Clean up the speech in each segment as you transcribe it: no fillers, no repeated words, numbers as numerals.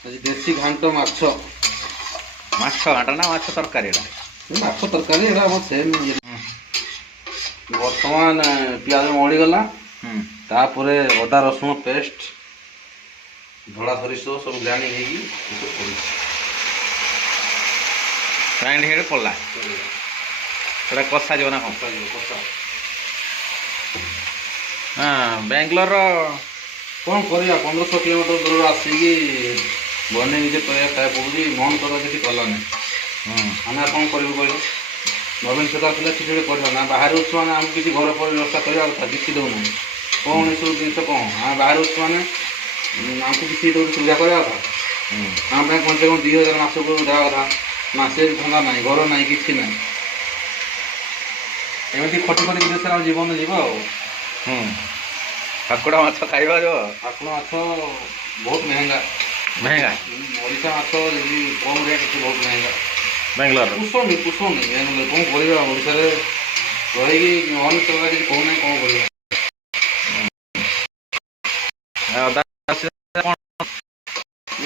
ଆଜି ଦେଶୀ ଘାଣ୍ଟ ମାଛ। ମାଛ ଘାଣ୍ଟ ନା ମାଛ ତରକାରୀ? ଏଇଟା ମାଛ ତରକାରୀ, ଏଇଟା ଆମ ସେମ୍। ବର୍ତ୍ତମାନ ପିଆଜ ମଳିଗଲା, ତାପରେ ଅଦା ରସୁଣ ପେଷ୍ଟ, ଧଳା ସୋରିଷ ସବୁ ଗ୍ରାଇଣ୍ଡିଙ୍ଗ ହେଇକି ଏଠି ପଡୁଛି। ଗ୍ରାଇଣ୍ଡ ହେଇକି ପଡିଲା, ସେଟା କଷା ଯିବ ନା କଷା ଯିବ? କଷା। ହଁ, ବାଙ୍ଗଲୋରର କ'ଣ କରିବା, 1500 କିଲୋମିଟର ଦୂରରୁ ଆସିକି ବନେଇ ନିଜେ କରିବା ଖାଇବା ପଡ଼ୁଛି। ମନ କର କିଛି କଲାନି, ଆମେ କ'ଣ କରିବୁ କହିଲୁ? ନବୀନ ସରକାର ଥିଲା କିଛି ଗୋଟେ କରିବା ନା, ବାହାରେ ଅଛୁ ମାନେ ଆମକୁ କିଛି ଘର ବ୍ୟବସ୍ଥା କରିବା କଥା, କିଛି ଦେଉନାହିଁ। କ'ଣ ଏସବୁ ଜିନିଷ କ'ଣ? ଆମେ ବାହାରେ ଅଛୁ ମାନେ ଆମକୁ କିଛି ଗୋଟେ ସୁବିଧା କରିବା କଥା। ଆମ ପାଇଁ କମସେ କମ 2000 ମାସକୁ ଦେବା କଥା। ମାସେ ଧନ୍ଦା ନାହିଁ, ଘର ନାହିଁ, କିଛି ନାହିଁ। ଏମିତି ଖଟି ଖଟି ବିଦେଶରେ ଆମ ଜୀବନ ଯିବ ଆଉ। ଭାକୁଡ଼ା ମାଛ ଖାଇବା ଯିବ। ଭାକୁଡ଼ା ମାଛ ବହୁତ ମେହେଙ୍ଗା। ଓଡ଼ିଶା ମାଛ ଯଦି କମ୍ ରେଟ୍, ଅଛି ବହୁତ ମେହେଙ୍ଗା। ବାଙ୍ଗଲୋର ପୁଷୁନି ବାଙ୍ଗଲୋର, କ'ଣ କରିବା? ଓଡ଼ିଶାରେ ରହିକି ନହେଲେ ସରକାର କିଛି କହୁନାହିଁ, କ'ଣ କରିବା?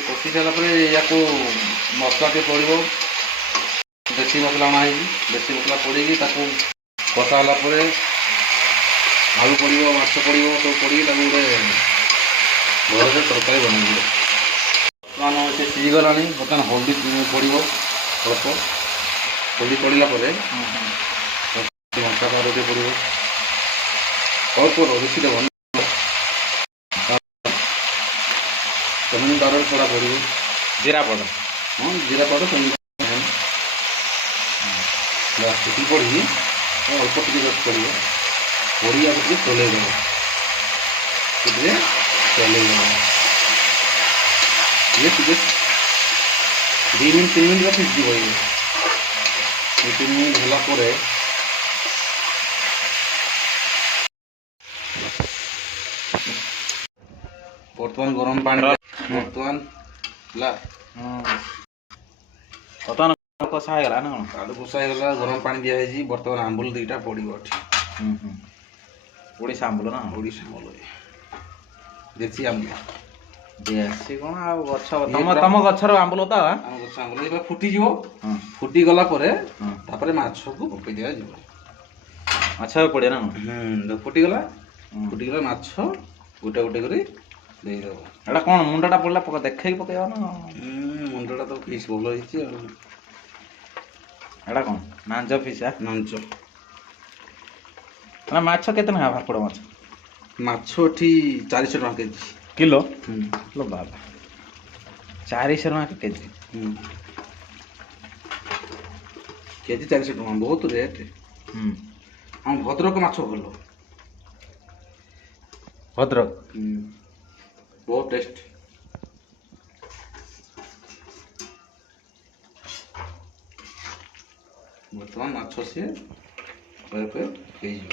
କଷି ସାରିଲା ପରେ ୟାକୁ ମସଲା ଟିକେ ପଡ଼ିବ, ଦେଶୀ ମସଲା ଅଣା ହେଇଛି। ଦେଶୀ ମସଲା ପଡ଼ିକି ତାକୁ କଷା ହେଲା ପରେ ଆଳୁ ପଡ଼ିବ, ମାଛ ପଡ଼ିବ, ସବୁ ପଡ଼ିକି ତାକୁ ଗୋଟେ ଭଲରେ ତରକାରୀ ବନାଯିବ। ବର୍ତ୍ତମାନ ସେ ସିଝିଗଲାଣି। ବର୍ତ୍ତମାନ ହଳଦୀ ପଡ଼ିବ ଅଳ୍ପ। ହଳଦୀ ପଡ଼ିଲା ପରେ ଲଙ୍କା ପାଉଡ଼ର ଟିକେ ପଡ଼ିବ, ଅଳ୍ପ ବେଶୀ ଦେବନି। ଚନ୍ଦନ ପାଉଡ଼ର ଛଡ଼ା ପଡ଼ିବ, ଜିରା ପାଉଡ଼ର। ହଁ, ଜିରା ପାଉଡ଼ର ସେତିକି ପଡ଼ିକି ଅଳ୍ପ ଟିକେ ଜଷ୍ଟ ପଡ଼ିବ। ପଡ଼ି ଆକୁ ଟିକେ ଚଲେଇ ଦେବ, ଟିକେ ଚଲେଇ ଦେବ। ଟିକେ 2 ମିନିଟ୍ 3 ମିନିଟ୍ ସିଝିଯିବ। 2-3 ମିନିଟ୍ ହେଲା ପରେ ବର୍ତ୍ତମାନ ଗରମ ପାଣି, ବର୍ତ୍ତମାନ ହେଲା କଷା ହେଇଗଲା ନା କ'ଣ? ଆଳୁ କଷା ହେଇଗଲା, ଗରମ ପାଣି ଦିଆହେଇଛି। ବର୍ତ୍ତମାନ ଆମ୍ବୁଲ 2ଟା ପଡ଼ିବ ଏଠି। ଓଡ଼ିଶା ଆମ୍ବୁଲ ନା? ଓଡ଼ିଶା ଆମ୍ବୁଲ, ଦେଶୀ ଆମ୍ବୁଲ। ଦେଶୀ କ'ଣ ଆଉ ଗଛ? ତମ ଗଛର ଆମ୍ବୁଲ ତ? ଆମ ଗଛ ଆମ୍ବୁଲ ଏଇଟା ଫୁଟିଯିବ। ଫୁଟିଗଲା ପରେ ତାପରେ ମାଛକୁ ପକାଇ ଦିଆଯିବ। ମାଛ ପଡ଼ିବ ନା? ଫୁଟିଗଲା ମାଛ ଗୋଟେ ଗୋଟେ କରି ଦେଇଦେବ। ଏଇଟା କ'ଣ ମୁଣ୍ଡଟା ପଡ଼ିଲା ଦେଖେଇକି ପକେଇବ ନା? ମୁଣ୍ଡଟା ତ ପିସ୍ ଭଲ ହେଇଛି ଆଉ। ଏଇଟା କ'ଣ ନାଞ୍ଜ ପିସ୍? ନାଞ୍ଚ ମାଛ କେତେ ଟଙ୍କା? ଭାକୁଡ଼ା ମାଛ ଏଠି 400 ଟଙ୍କା କେଜି। କିଲୋ? ବାବା, 400 ଟଙ୍କା କେଜି? କେଜି 400 ଟଙ୍କା, ବହୁତ ରେଟ୍। ଆମ ଭଦ୍ରକ ମାଛ ଭଲ। ଭଦ୍ରକ ବହୁତ ଟେଷ୍ଟ। ବର୍ତ୍ତମାନ ମାଛ ସିଏ ହେଇଯିବ।